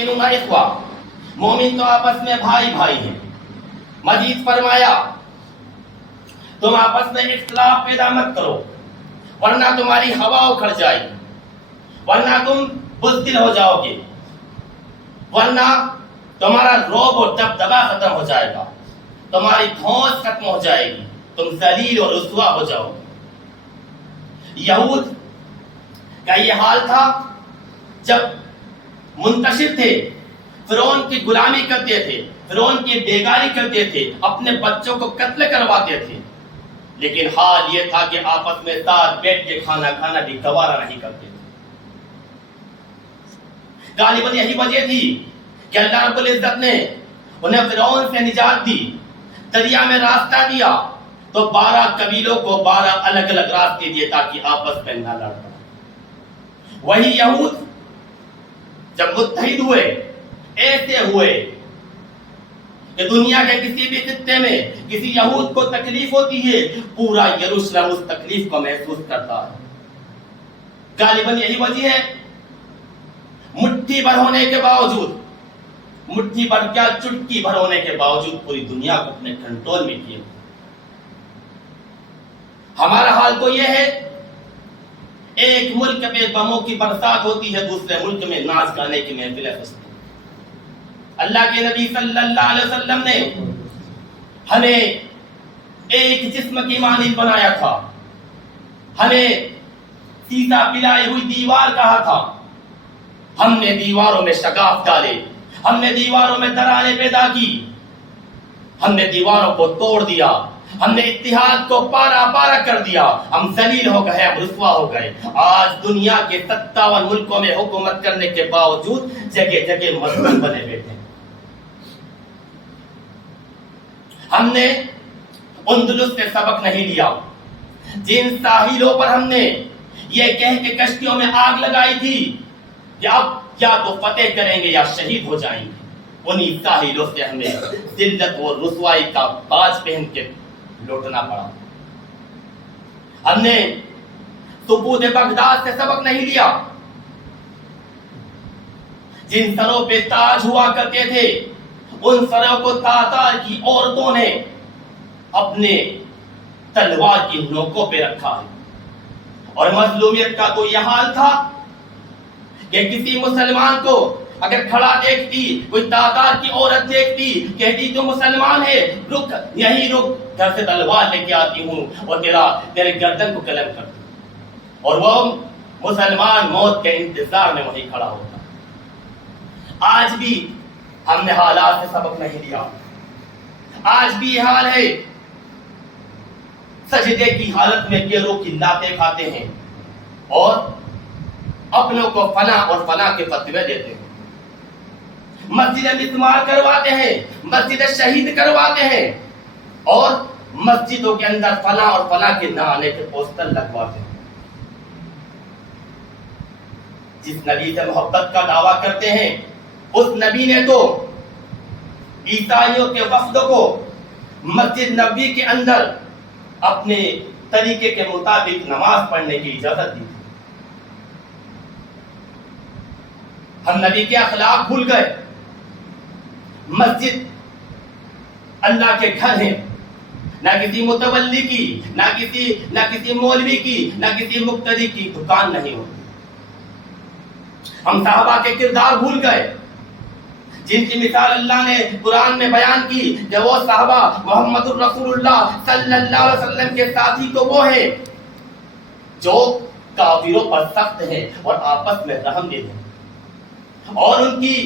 المؤمنون اخوہ، مومن تو آپس میں بھائی بھائی ہیں۔ مزید فرمایا تم آپس میں اختلاف پیدا مت کرو ورنہ تمہاری ہوا اکھڑ جائے گی، ورنہ تم بزدل ہو جاؤ گے، ورنہ تمہارا روب اور دبدبا ختم ہو جائے گا، تمہاری دھوس ختم ہو جائے گی، تم ذلیل اور رسوا ہو جاؤ گے۔ یہود کا یہ حال تھا جب منتشر تھے، فرعون کی غلامی کرتے تھے، فرعون کی بیگاری کرتے تھے، اپنے بچوں کو قتل کرواتے تھے، لیکن حال یہ تھا کہ آپس میں ساتھ بیٹھ کے کھانا کھانا بھی گوارا نہیں کرتے تھے۔ غالباً یہی وجہ تھی کہ اللہ رب العزت نے انہیں فرعون سے نجات دی، دریا میں راستہ دیا تو 12 قبیلوں کو 12 الگ الگ راستے دیے تاکہ آپس میں نہ لڑ پڑے۔ وہی یہود جب متحد ہوئے، ایسے ہوئے کہ دنیا کے کسی بھی خطے میں کسی یہود کو تکلیف ہوتی ہے، پورا یروشلم اس تکلیف کو محسوس کرتا ہے۔ غالباً یہی وجہ ہے مٹھی بھر ہونے کے باوجود، مٹھی بھر کیا چٹکی بھر ہونے کے باوجود پوری دنیا کو اپنے کنٹرول میں کیے۔ ہمارا حال تو یہ ہے، ایک ملک میں بموں کی برسات ہوتی ہے، دوسرے ملک میں ناچ گانے کی محفلیں ہوتی ہیں۔ اللہ کے نبی صلی اللہ علیہ وسلم نے ہمیں ایک جسم کی مانند بنایا تھا، ہمیں سیدھا پلائی ہوئی دیوار کہا تھا، ہم نے دیواروں میں شگاف ڈالے، ہم نے دیواروں میں دراڑیں پیدا کی، ہم نے دیواروں کو توڑ دیا، ہم نے اتحاد کو پارا پارا کر دیا، ہم ذلیل ہو گئے، ہم رسوا ہو گئے۔ آج دنیا کے 57 ملکوں میں حکومت کرنے کے باوجود جگہ جگہ مظلوم بنے بیٹھے ہیں۔ ہم نے اندلس سے سبق نہیں لیا، جن ساحلوں پر ہم نے یہ کہہ کے کشتیوں میں آگ لگائی تھی کہ اب یا تو فتح کریں گے یا شہید ہو جائیں گے، انہی ساحلوں سے ہمیں ذلت اور رسوائی کا تاج پہن کے لوٹنا پڑا۔ ہم نے ثبوت بغداد سے سبق نہیں لیا، جن سروں پہ تاج ہوا کرتے تھے ان سروں کو تاتار کی عورتوں نے اپنے تلوار کی نوکوں پہ رکھا ہے۔ اور مظلومیت کا تو یہ حال تھا کہ کسی مسلمان کو اگر کھڑا دیکھتی، کوئی تاتار کی عورت دیکھتی، کہتی تو مسلمان ہے، رک یہی رک، گھر سے تلوار لے کے آتی ہوں اور تیرے گردن کو قلم کرتی، اور وہ مسلمان موت کے انتظار میں وہیں کھڑا ہوتا۔ آج بھی ہم نے حالات سے سبق نہیں لیا، آج بھی یہ حال ہے، سجدے کی حالت میں گیروں کی لاتیں کھاتے ہیں اور اپنوں کو فنا اور فنا کے فتوے دیتے ہیں، مسجد مسمار کرواتے ہیں، مسجد شہید کرواتے ہیں، اور مسجدوں کے اندر فنا اور فنا کے نہ آنے کے پوسٹر لگواتے ہیں۔ جس نبی سے محبت کا دعویٰ کرتے ہیں اس نبی نے تو عیسائیوں کے وفد کو مسجد نبوی کے اندر اپنے طریقے کے مطابق نماز پڑھنے کی اجازت دی۔ ہم نبی کے اخلاق بھول گئے۔ مسجد اللہ کے گھر ہیں، نہ کسی متولی کی، نہ کسی مولوی کی، نہ کسی مقتدی کی دکان نہیں ہوتی۔ ہم صحابہ کے کردار بھول گئے، جن کی مثال اللہ نے قرآن میں بیان کی کہ وہ صحابہ محمد الرسول اللہ صلی اللہ علیہ وسلم کے ساتھی تو وہ ہیں جو کافروں پر سخت ہیں اور آپس میں رحم دل ہیں، اور ان کی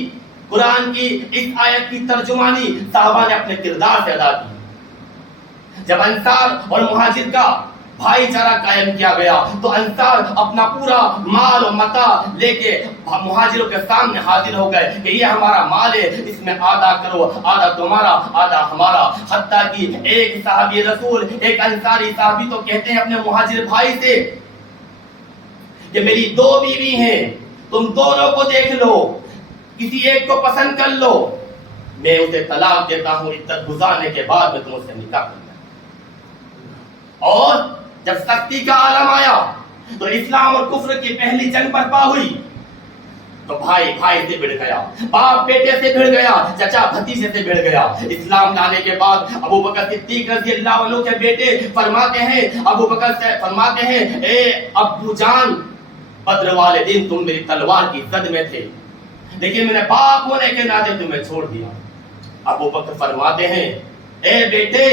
قرآن کی اس آیت کی ترجمانی صحابہ نے اپنے کردار سے ادا کی۔ جب انصار اور مہاجر کا بھائی چارہ قائم کیا گیا تو انصار اپنا پورا مال و متاع لے کے مہاجروں کے سامنے حاضر ہو گئے کہ یہ ہمارا مال ہے، اس میں آدھا کرو، آدھا تمہارا آدھا ہمارا۔ حتیٰ کہ ایک صحابی رسول، ایک انصاری صحابی تو کہتے ہیں اپنے مہاجر بھائی سے کہ میری 2 بیوی ہیں، تم دونوں کو دیکھ لو، کسی ایک کو پسند کر لو، میں اسے طلاق دیتا ہوں، عدت گزارنے کے بعد میں تم سے نکاح کروں۔ اور جب سختی کا عالم آیا تو اسلام اور کفر کی پہلی جنگ برپا ہوئی، تو بھائی بھائی سے بڑھ گیا، باپ بیٹے سے بڑھ گیا، چچا بھتیجے سے بڑھ گیا۔ اسلام لانے کے بعد ابو بکر صدیق رضی اللہ عنہ کے بیٹے فرماتے ہیں، ابو بکر سے فرماتے ہیں، اے ابو جان، بدر والے دن تم میری تلوار کی زد میں تھے، لیکن میں نے باپ ہونے کے ناطے تمہیں چھوڑ دیا۔ ابو بکر فرماتے ہیں، اے بیٹے،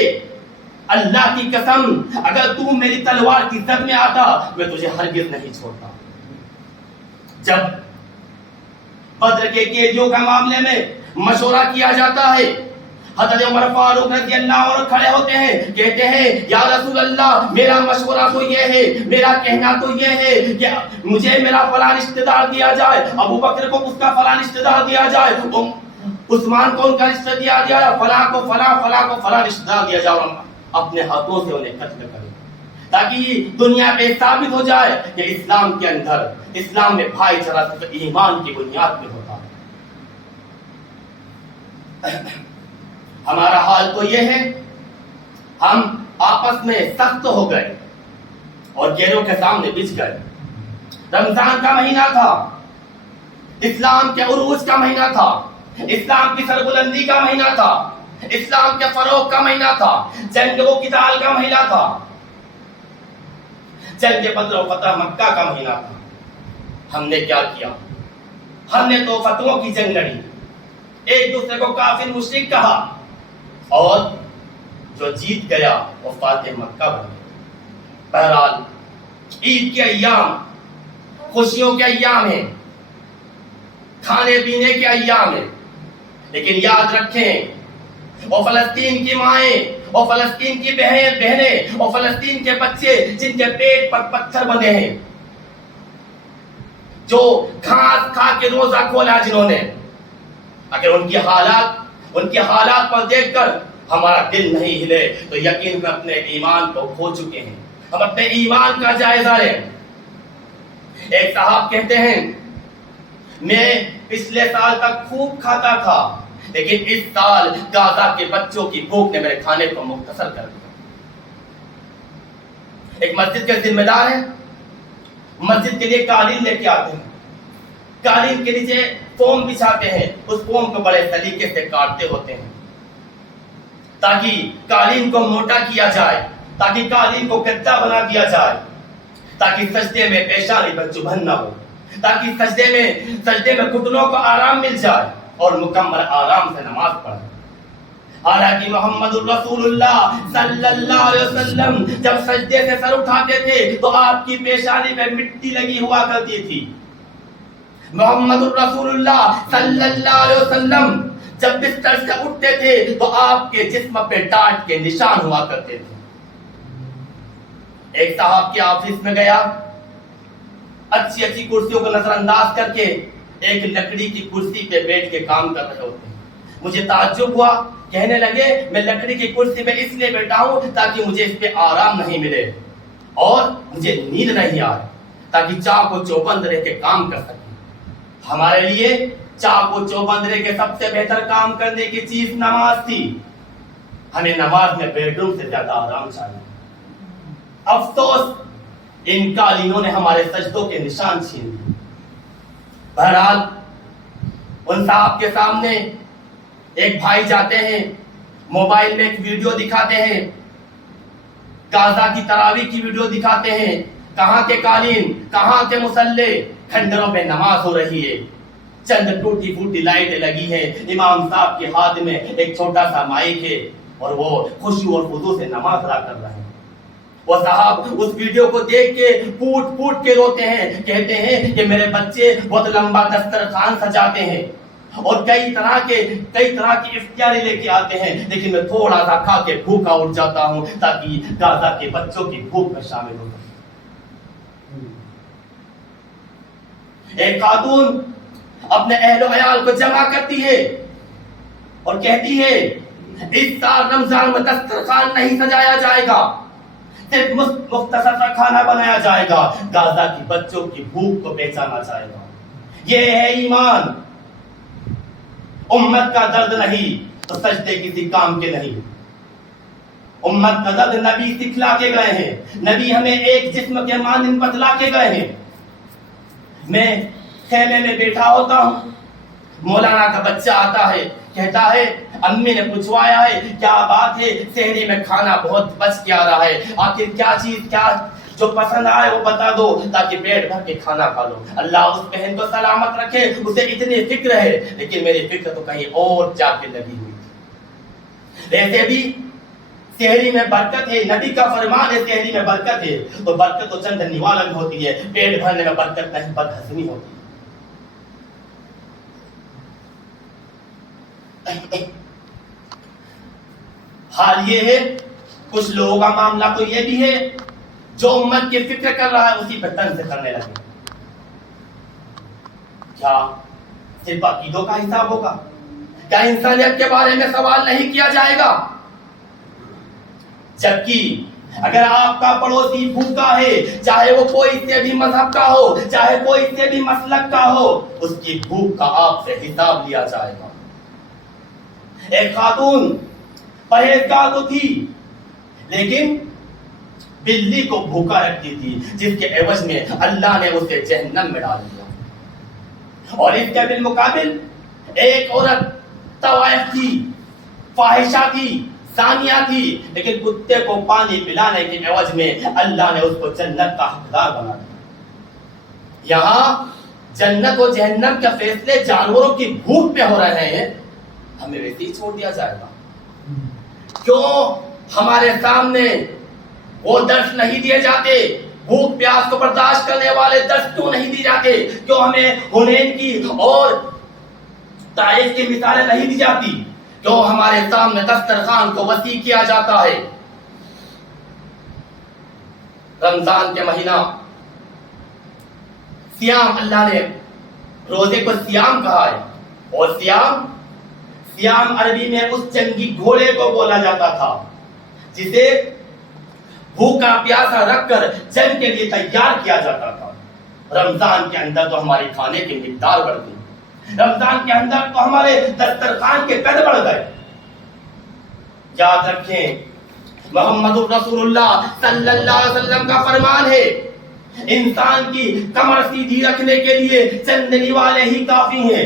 اللہ کی قسم، اگر تم میری تلوار کی زد میں آتا میں تجھے ہرگز نہیں چھوڑتا۔ جب بدر کے قیدیوں کا معاملے میں مشورہ کیا جاتا ہے، حضرت عمر فاروق رضی اللہ عنہ کھڑے ہوتے ہیں، کہتے ہیں یا رسول اللہ، میرا مشورہ تو یہ ہے، میرا کہنا تو یہ ہے کہ مجھے میرا فلاں رشتہ دار دیا جائے، ابو بکر کو اس کا فلاں رشتہ دار دیا جائے، عثمان کو ان کا رشتہ دیا جائے، فلاں کو فلاں رشتہ دار دیا جائے، اور اپنے ہاتھوں سے انہیں قتل کرے، تاکہ دنیا پہ ثابت ہو جائے کہ اسلام کے اندر، اسلام میں بھائی چارہ صرف ایمان کی بنیاد پہ ہوتا ہے۔ ہمارا حال تو یہ ہے، ہم آپس میں سخت ہو گئے اور غیروں کے سامنے بچ گئے۔ رمضان کا مہینہ تھا، اسلام کے عروج کا مہینہ تھا، اسلام کی سربلندی کا مہینہ تھا، اسلام کے فروغ کا مہینہ تھا، جنگ و قتال کا مہینہ تھا، جنگ بدر و فتح مکہ کا مہینہ تھا۔ ہم نے کیا کیا؟ ہم نے تو فتووں کی جنگ لڑی، ایک دوسرے کو کافر مشرک کہا، اور جو جیت گیا وہ فاتح مکہ بن گیا۔ بہرحال عید کے ایام خوشیوں کے ایام ہیں، کھانے پینے کے ایام ہیں، لیکن یاد رکھیں، وہ فلسطین کی مائیں، وہ فلسطین کی بہنیں، وہ فلسطین کے بچے جن کے پیٹ پر پتھر بندھے ہیں، جو گھاس کھا کے روزہ کھولا جنہوں نے، اگر ان کی حالات پر دیکھ کر ہمارا دل نہیں ہلے تو یقین میں اپنے ایمان کو کھو چکے ہیں۔ ہم اپنے ایمان کا جائزہ لیں۔ ایک صاحب کہتے ہیں، میں پچھلے سال تک خوب کھاتا تھا، لیکن اس سال غزہ کے بچوں کی بھوک نے میرے کھانے کو مختصر کر دیا۔ ایک مسجد کے ذمہ دار ہیں، مسجد کے لیے قالین لے کے آتے ہیں، قالین کے نیچے فوم بچھاتے ہیں، اس فوم کو بڑے سلیقے سے کاٹتے ہوتے ہیں تاکہ قالین کو موٹا کیا جائے، تاکہ قالین کو گدا بنا دیا جائے، تاکہ سجدے میں پیشانی پر چبھن نہ ہو، تاکہ سجدے میں گھٹنوں کو آرام مل جائے اور مکمل آرام سے نماز پڑھے۔ حالانکہ محمد الرسول اللہ صلی اللہ علیہ وسلم جب سجدے سے سر اٹھاتے تھے تو آپ کی پیشانی میں مٹی لگی ہوا کرتی تھی۔ محمد الرسول اللہ صلی اللہ علیہ وسلم جب بستر سے اٹھتے تھے تو آپ کے جسم پہ ڈانٹ کے نشان ہوا کرتے تھے۔ ایک صاحب کے آفس میں گیا، اچھی کرسیوں کو نظر انداز کر کے ایک لکڑی کی کرسی پہ بیٹھ کے کام کر رہے ہوتے ہیں۔ مجھے تعجب ہوا، کہنے لگے میں لکڑی کی کرسی پہ اس لیے بیٹھا ہوں تاکہ مجھے اس پہ آرام نہیں ملے اور مجھے نیند نہیں آئے، تاکہ چاق و چوبند رہ کے کام کر سکیں۔ ہمارے لیے چاق و چوبند رہ کے سب سے بہتر کام کرنے کی چیز نماز تھی۔ ہمیں نماز میں بیڈ روم سے زیادہ آرام چاہیے۔ افسوس، ان قالینوں نے ہمارے سجدوں کے نشان چھین لیے۔ بہرحال ان صاحب کے سامنے ایک بھائی جاتے ہیں، موبائل میں ایک ویڈیو دکھاتے ہیں، غزہ کی تراویح کی ویڈیو دکھاتے ہیں، کہاں کے قالین، کہاں کے مصلے، کھنڈروں میں نماز ہو رہی ہے، چند ٹوٹی پھوٹی لائٹیں لگی ہیں، امام صاحب کے ہاتھ میں ایک چھوٹا سا مائک ہے اور وہ خشوع اور خضوع سے نماز ادا کر رہے ہیں۔ وہ صاحب اس ویڈیو کو دیکھ کے پوٹ پوٹ کے روتے ہیں، کہتے ہیں کہ میرے بچے بہت لمبا دسترخوان سجاتے ہیں اور کئی طرح کی افطاری لے کے آتے ہیں، لیکن میں تھوڑا سا کھا کے بھوکا اٹھ جاتا ہوں تاکہ غزہ کے بچوں کی بھوک میں شامل ہو سکوں۔ ایک خاتون اپنے اہل و عیال کو جمع کرتی ہے اور کہتی ہے اس سال رمضان میں دسترخوان نہیں سجایا جائے گا، صرف مختصر سا کھانا بنایا جائے گا، غزہ کی بچوں کی بھوک کو پہچانا جائے گا۔ یہ ہے ایمان۔ امت کا درد نہیں تو سجدے کسی کام کے نہیں۔ امت کا درد نبی سکھلا کے گئے ہیں، نبی ہمیں ایک جسم کے مانند بتلا کے گئے ہیں۔ میں خیمے میں بیٹھا ہوتا ہوں، مولانا کا بچہ آتا ہے، کہتا ہے امی نے پوچھوایا ہے کیا بات ہے، سحری میں کھانا بہت بچ کے آ رہا ہے، آخر کیا چیز، کیا جو پسند آئے وہ بتا دو تاکہ پیٹ بھر کے کھانا کھا لو۔ اللہ اس بہن کو سلامت رکھے، اسے اتنی فکر ہے، لیکن میری فکر تو کہیں اور جا کے لگی ہوئی تھی۔ ویسے بھی سحری میں برکت ہے، نبی کا فرمان ہے سحری میں برکت ہے، تو برکت تو چند نوالن ہوتی ہے، پیٹ بھرنے میں برکت نہیں، بدہضمی ہوتی ہے۔ حال یہ ہے کچھ لوگوں کا معاملہ تو یہ بھی ہے جو امت کی فکر کر رہا ہے اسی پہ طنز کرنے لگے۔ کیا صرف عقیدوں کا حساب ہوگا؟ کیا انسانیت کے بارے میں سوال نہیں کیا جائے گا؟ جبکہ اگر آپ کا پڑوسی بھوکا ہے، چاہے وہ کوئی سے بھی مذہب کا ہو، چاہے کوئی سے بھی مسلک کا ہو، اس کی بھوک کا آپ سے حساب لیا جائے گا۔ ایک خاتون پرہیزگار تو تھی لیکن بلی کو بھوکا رکھتی تھی، جس کے عوض میں اللہ نے اسے جہنم میں ڈال دیا۔ اور اس کے بالمقابل ایک عورت طوائف تھی، فاحشہ تھی، زانیہ تھی، لیکن کتے کو پانی پلانے کے عوض میں اللہ نے اس کو جنت کا حقدار بنا دیا۔ یہاں جنت و جہنم کے فیصلے جانوروں کی بھوک پہ ہو رہے ہیں، ہمیں ویسے ہی چھوڑ دیا جائے گا؟ کیوں ہمارے سامنے وہ درس نہیں دیے جاتے؟ بھوک پیاس کو برداشت کرنے والے درس کیوں نہیں دی جاتے؟ کیوں ہمیں حنین کی اور طائف کی مثالیں نہیں دی جاتی؟ کیوں ہمارے سامنے دسترخوان کو وسیع کیا جاتا ہے؟ رمضان کے مہینہ سیام، اللہ نے روزے کو سیام کہا ہے، اور سیام عربی میں اس جنگی گھوڑے کو بولا جاتا تھا جسے بھوکا پیاسا رکھ کر جنگ کے لیے تیار کیا جاتا تھا۔ رمضان کے اندر تو ہماری کھانے کی مقدار بڑھ گئی، رمضان کے اندر تو ہمارے دسترخوان کے قد بڑھ گئے۔ یاد رکھیں محمد رسول اللہ صلی اللہ علیہ وسلم کا فرمان ہے انسان کی کمر سیدھی رکھنے کے لیے چند نوالے ہی کافی ہیں۔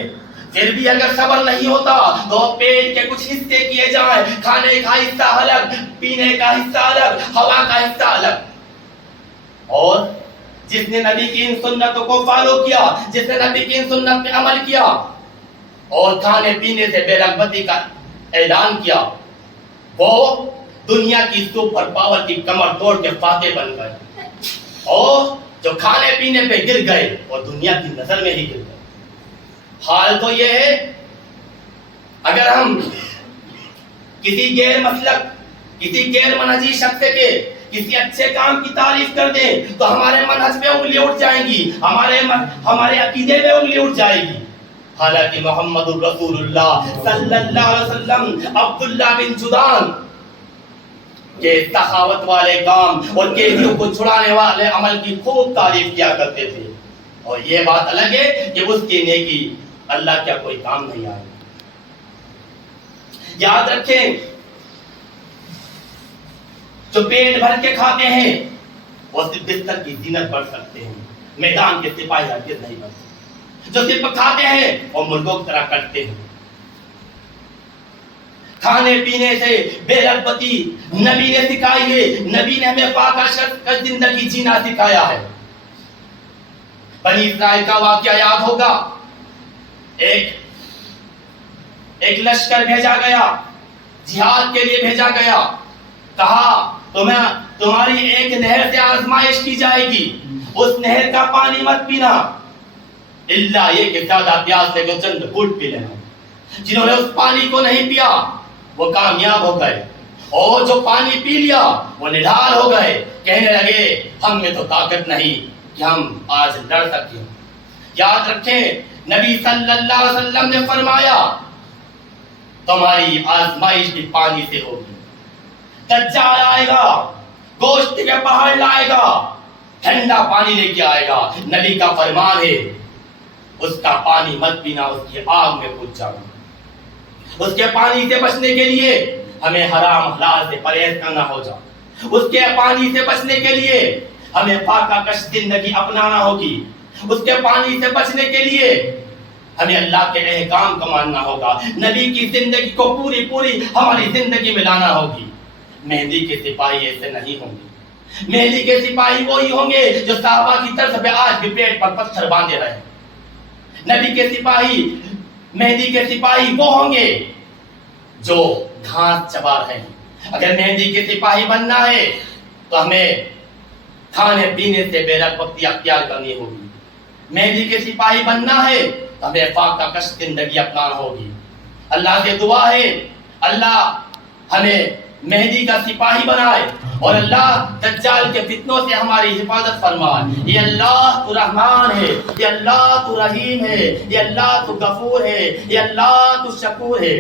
پھر بھی اگر صبر نہیں ہوتا تو پیٹ کے کچھ حصے کیے جائیں، کھانے کا حصہ الگ، پینے کا حصہ الگ، ہوا کا حصہ الگ۔ اور جس نے نبی کی ان سنتوں کو فالو کیا، جس نے نبی کی ان سنت پہ عمل کیا اور کھانے پینے سے بے رغبتی کا اعلان کیا، وہ دنیا کی سپر پاور کی کمر توڑ کے فاتح بن گئے، اور جو کھانے پینے پہ گر گئے اور دنیا کی نظر میں ہی گر گئے۔ حال تو یہ ہے اگر ہم کسی غیر مسلک، کسی غیر منہجی شخص کے کسی اچھے کام کی تعریف کر دیں تو ہمارے منہج پہ انگلی اٹھ جائیں گی، ہمارے عقیدے پہ انگلی اٹھ جائے گی۔ حالانکہ محمد رسول اللہ صلی اللہ علیہ وسلم عبداللہ بن جدعان کے سخاوت والے کام اور قیدیوں کو چھڑانے والے عمل کی خوب تعریف کیا کرتے تھے، اور یہ بات الگ ہے کہ اس کی نیکی اللہ کیا کوئی کام نہیں آئے۔ یاد رکھیں جو پیٹ بھر کے کھاتے ہیں وہ صرف بستر کی زینت بڑھ سکتے ہیں، میدان کے سپاہی ہرگز نہیں بن سکتے۔ جو صرف کھاتے ہیں وہ مرغوں کی طرح کٹتے ہیں۔ کھانے پینے سے بے رغبتی نبی نے سکھائی ہے، نبی نے ہمیں پاک زندگی جینا سکھایا ہے۔ بنی اسرائیل کا واقعہ یاد ہوگا، ایک لشکر بھیجا گیا، جہاد کے لیے بھیجا گیا، کہا تمہاری ایک نہر سے آزمائش کی جائے گی، اس نہر کا پانی مت پینا الا یہ کہ زیادہ پیاس سے تو چند گھونٹ پی لینا۔ جنہوں نے اس پانی کو نہیں پیا وہ کامیاب ہو گئے، اور جو پانی پی لیا وہ نڈھال ہو گئے، کہنے لگے ہم میں تو طاقت نہیں کہ ہم آج لڑ سکیں۔ یاد رکھیں نبی صلی اللہ علیہ وسلم نے فرمایا تمہاری آزمائش بھی پانی سے ہوگی۔ دجال آئے گا، گوشت کے پہاڑ لائے گا، ٹھنڈا پانی لے کے آئے گا، نبی کا فرمان ہے اس کا پانی مت پینا، اس کی آگ میں کود جانا۔ اس کے پانی سے بچنے کے لیے ہمیں حرام حلال سے پرہیز کرنا ہوگا، اس کے پانی سے بچنے کے لیے ہمیں پاکہ کش زندگی اپنانا ہوگی۔ اس کے پانی سے بچنے کے لیے ہمیں اللہ کے احکام کو ماننا ہوگا، نبی کی زندگی کو پوری پوری ہماری زندگی میں لانا ہوگی۔ مہدی کے سپاہی ایسے نہیں ہوں گے، مہدی کے سپاہی وہی ہوں گے جو صحابہ کی طرز پہ آج بھی پیٹ پر پتھر باندھے رہے۔ نبی کے سپاہی، مہدی کے سپاہی وہ ہوں گے جو گھاس چبا رہے ہیں۔ اگر مہدی کے سپاہی بننا ہے تو ہمیں کھانے پینے سے بے رغبتی اختیار کرنی ہوگی۔ مہدی کے سپاہی بننا ہے تو ہمیں فاقہ کش زندگی اپنانا ہوگی۔ اللہ سے دعا ہے اللہ ہمیں مہدی کا سپاہی بنائے اور اللہ دجال کے فتنوں سے ہماری حفاظت فرمائے۔ یہ اللہ تو رحمان ہے، یہ اللہ تو رحیم ہے، یہ اللہ تو غفور ہے، یہ اللہ تو شکور ہے۔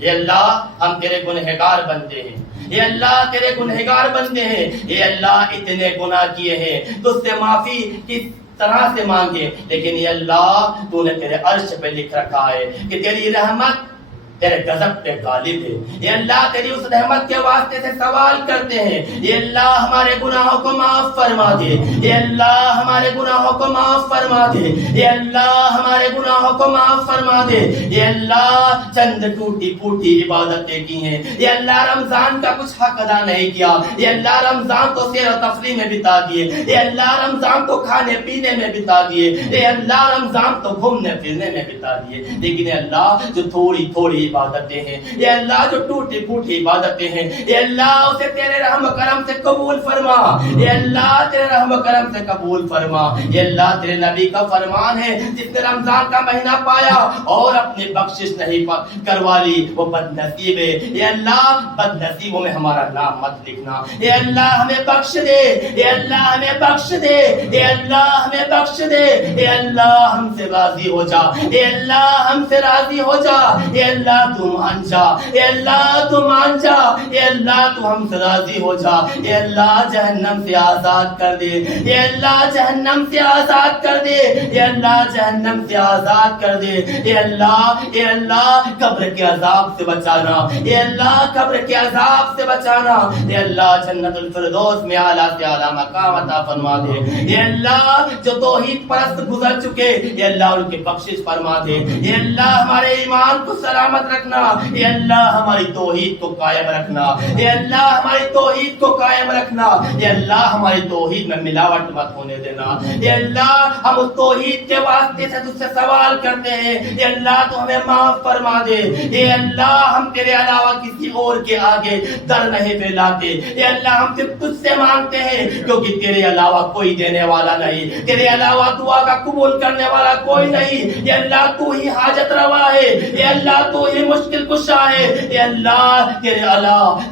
یہ اللہ ہم تیرے گنہگار بنتے ہیں، یہ اللہ تیرے گنہگار بنتے ہیں، یہ اللہ اتنے گناہ کیے ہیں، تجھ سے معافی کس طرح سے مانگے، لیکن یہ اللہ تو نے تیرے عرش پہ لکھ رکھا ہے کہ تیری رحمت تیرے غضب پہ غالب ہے۔ یہ اللہ تیری اس رحمت کے واسطے سے سوال کرتے ہیں، یہ اللہ ہمارے گناہوں کو معاف فرما دے، یہ اللہ ہمارے گناہوں کو معاف فرما دے، یہ اللہ ہمارے گناہوں کو معاف فرما دے۔ یہ اللہ چند ٹوٹی پھوٹی عبادتیں کی ہیں، یہ اللہ رمضان کا کچھ حق ادا نہیں کیا، یہ اللہ رمضان تو سیر و تفریح میں بتا دیے، یہ اللہ رمضان تو کھانے پینے میں بتا دیے، یہ اللہ رمضان تو گھومنے پھرنے میں بتا دیے، لیکن یہ اللہ جو تھوڑی تھوڑی عبادتیں ہیں، یہ اللہ جو ٹوٹی پھوٹی عبادتیں ہیں، یہ اللہ اسے تیرے رحم و کرم سے قبول فرما، یہ اللہ تیرے رحم و کرم سے قبول فرما۔ یہ اللہ تیرے نبی کا فرمان ہے، جس نے رمضان کا مہینہ پایا اور اپنی بخشش نہیں کروا لی وہ بد نصیب ہے۔ یہ اللہ بد نصیبوں میں ہمارا نام مت لکھنا، یہ اللہ ہمیں بخش دے، یہ اللہ ہمیں بخش دے، یہ اللہ ہمیں بخش دے، یہ اللہ ہم سے راضی ہو جا، یہ اللہ ہم سے راضی ہو جا، یہ اللہ تو مان جا، اے اللہ تو مان جا، اے اللہ تو ہم سے راضی ہو جا، اے اللہ جہنم سے آزاد کر دے، اے اللہ جہنم سے آزاد کر دے، اے اللہ جہنم سے آزاد کر دے، اے اللہ قبر کے عذاب سے بچانا، اے اللہ قبر کے عذاب سے بچانا، اے اللہ جنت الفردوس میں اعلیٰ سے اعلیٰ مقام عطا فرما دے، اے اللہ جو توحید پرست گزر چکے اے اللہ ان کی بخشش فرما دے، اے اللہ ہمارے ایمان کو سلامت رکھنا، اے اللہ ہماری توحید کو قائم رکھنا، اے اللہ ہماری توحید کو قائم رکھنا، اے اللہ ہماری توحید میں ملاوٹ مت ہونے دینا، اے اللہ ہم اس توحید کے واسطے سے تجھ سے سوال کرتے ہیں، اے اللہ تو ہمیں معاف فرما دے، اے اللہ ہم تیرے علاوہ کسی اور کے آگے در نہیں پھیلاتے، اے اللہ ہم صرف تجھ سے مانگتے ہیں کیونکہ تیرے علاوہ کوئی دینے والا نہیں، تیرے علاوہ دعا کا قبول کرنے والا کوئی نہیں، اے اللہ تو ہی حاجت روا ہے، اے اللہ تو ہی مشکل کشا ہے، اے اللہ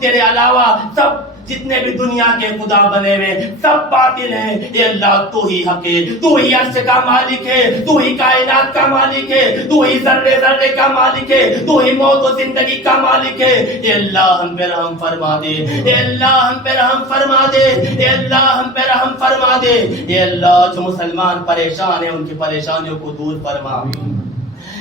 تیرے علاوہ سب جتنے بھی دنیا کے خدا بنے ہوئے سب باطل ہیں، اے اللہ تو ہی حق ہے، تو ہی عرش کا مالک ہے، تو ہی کائنات کا مالک ہے، تو ہی ذرے ذرے کا مالک ہے، تو ہی موت و زندگی کا مالک ہے، اے اللہ ہم پہ رحم فرما دے، اے اللہ ہم پہ رحم فرما دے، اے اللہ ہم پہ رحم فرما دے، اے اللہ جو مسلمان پریشان ہیں ان کی پریشانیوں کو دور فرما،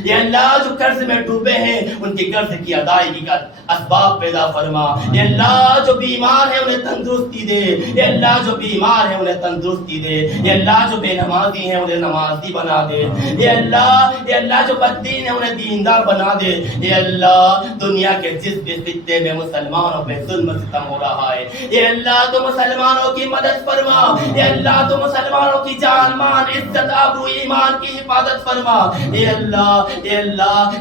یہ اللہ جو قرض میں ڈوبے ہیں ان کی قرض کی ادائیگی کا اسباب پیدا فرما، یہ اللہ جو بیمار ہیں انہیں تندرستی دے، یہ اللہ جو بیمار ہیں انہیں تندرستی دے، یہ اللہ جو بے نمازی ہیں انہیں نمازی بنا دے، یہ اللہ جو بددین ہیں انہیں دیندار بنا دے، یہ اللہ دنیا کے جس بھی خطے میں مسلمانوں پہ ظلم ستم ہو رہا ہے یہ اللہ تو مسلمانوں کی مدد فرما، یہ اللہ تو مسلمانوں کی جان مان عزت آبرو ایمان کی حفاظت فرما، یہ اللہ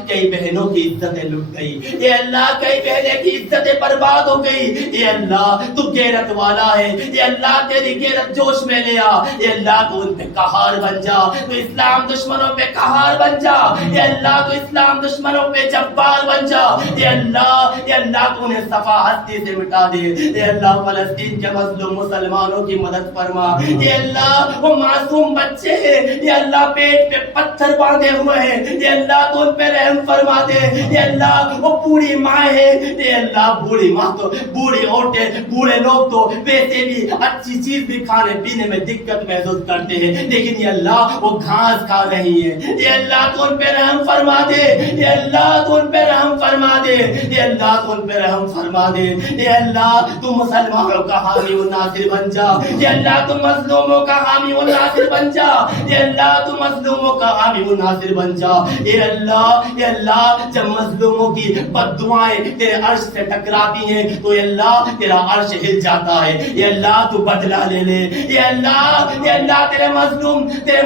کئی بہنوں کی عزتیں لٹ گئی، یہ اللہ کئی بہنیں کی عزتیں برباد ہو گئی، یہ اللہ تو غیرت والا ہے، یہ اللہ تیری غیرت جوش میں لے آ، یہ اللہ تو ان پہ قہار بن جا، تو اسلام دشمنوں پہ قہار بن جا، یہ اللہ تو اسلام دشمنوں پہ جبار بن جا، یہ اللہ تو انہیں صفا ہستی سے مٹا دے، یہ اللہ فلسطین کے مظلوم مسلمانوں کی مدد فرما، یہ اللہ وہ معصوم بچے ہیں یہ اللہ پیٹ پہ پتھر باندھے ہوئے ہیں یہ اللہ تو ان پہ رحم فرما دے، یہ اللہ وہ بوڑھی ماں ہے یہ اللہ بوڑھی ماں تو بوڑھی عورتیں بوڑھے لوگ تو ویسے بھی اچھی چیز بھی کھانے پینے میں دقت محسوس کرتے ہیں لیکن یہ اللہ وہ گھاس کھا رہی ہے، یہ اللہ تو ان پہ رحم فرما دے، یہ اللہ تو ان پہ رحم فرما فرما دے، اے اللہ تو ان پہ رحم فرما دے، اے اللہ تو مسلمانوں کا حامی و ناصر بن جا، اے اللہ تو مظلوموں کا حامی و ناصر بن جا، اے اللہ تو مظلوموں کا حامی و ناصر بن جا، اے اللہ جب مظلوموں کی بد دعائیں تیرے عرش سے ٹکراتی ہیں تو اے اللہ تیرا عرش ہل جاتا ہے، اے اللہ تو بدلہ لے لے، اے اللہ تیرے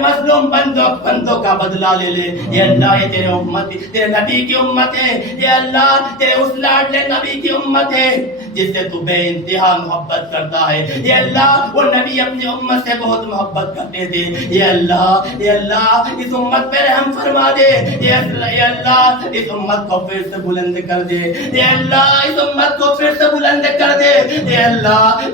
مظلوم بندوں کا بدلہ لے لے، اے اللہ یہ تیرے امت، تیرے نبی کی امت ہے، اے اللہ تیرے اس لاڈلے نبی کی امت ہے جس سے تو بے انتہا محبت کرتا ہے، اے اللہ وہ نبی اپنی امت سے بہت محبت کرتے تھے، اے اللہ اس امت پہ رحم فرما دے، اے اللہ اس امت کو پھر سے بلند کر دے، اے اللہ اس امت کو پھر سے بلند کر دے، اے اللہ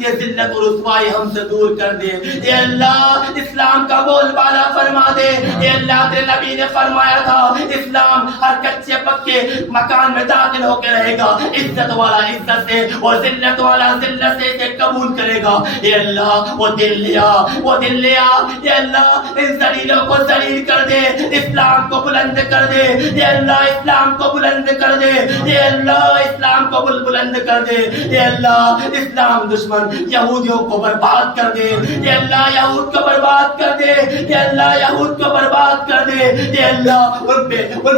یہ ذلت اور رسوائی ہم سے دور کر دے، اے اللہ اسلام کا بول بالا فرما دے، اے اللہ تیرے نبی نے فرمایا تھا اسلام ہر کچے پکے مکان میں داخل ہو کے رہے گا، عزت والا عزت سے اور ذلت والا ذلت سے اسے قبول کرے گا، اے اللہ وہ دل لیا، اے اللہ ان ذلیلوں کو ذلیل کر دے، اسلام کو بلند کر دے، اے اللہ اسلام کو بلند کر دے، اے اللہ اسلام کو بلند کر دے، اے اللہ اسلام دشمن یہودیوں کو برباد کر دے، اے اللہ یہود کو برباد کر دے، اے اللہ یہود کو برباد کر دے، اے اللہ ان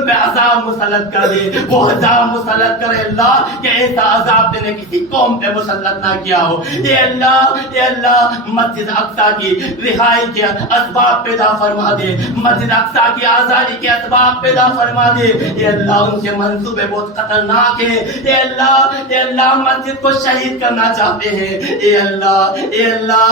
پہ عذاب مسلط کر دے، وہ عذاب مسلط کرے اللہ کہ ایسا عذاب نے کسی قوم پہ مسلط نہ کیا ہو، اے اللہ مسجد اقصی کی رہائی کے اسباب پیدا فرما دے، مسجد اقصی کی آزادی کے اسباب پیدا فرما دے، اے اللہ ان کے منصوبے بہت خطرناک ہیں، اے اللہ مسجد کو شہید کرنا چاہتے ہیں، اے اللہ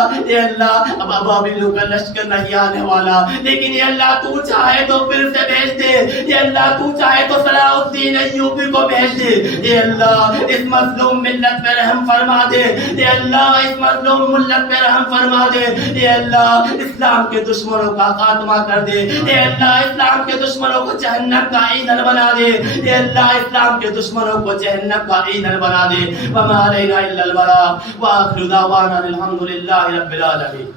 اب ابابیلوں کا لشکر نہیں آنے والا، لیکن اے اللہ تو چاہے تو پھر سے بھیج دے، اے اللہ تو چاہے تو صلاح الدین ایوبی کو بھیج دے، اے اللہ اس مظلوم ملت پہ رحم فرما دے، اے اللہ اس مظلوم ملت پہ رحم فرما دے، اے اللہ اسلام کے دشمنوں کا خاتمہ کر دے، اے اللہ اسلام کے دشمنوں کو جہنم کا ایندھن بنا دے، اے اللہ اسلام کے دشمنوں کو جہنم کا ایندھن بنا دے، وما علینا الا البلاغ وآخر دعوانا الحمد للہ رب العالمین۔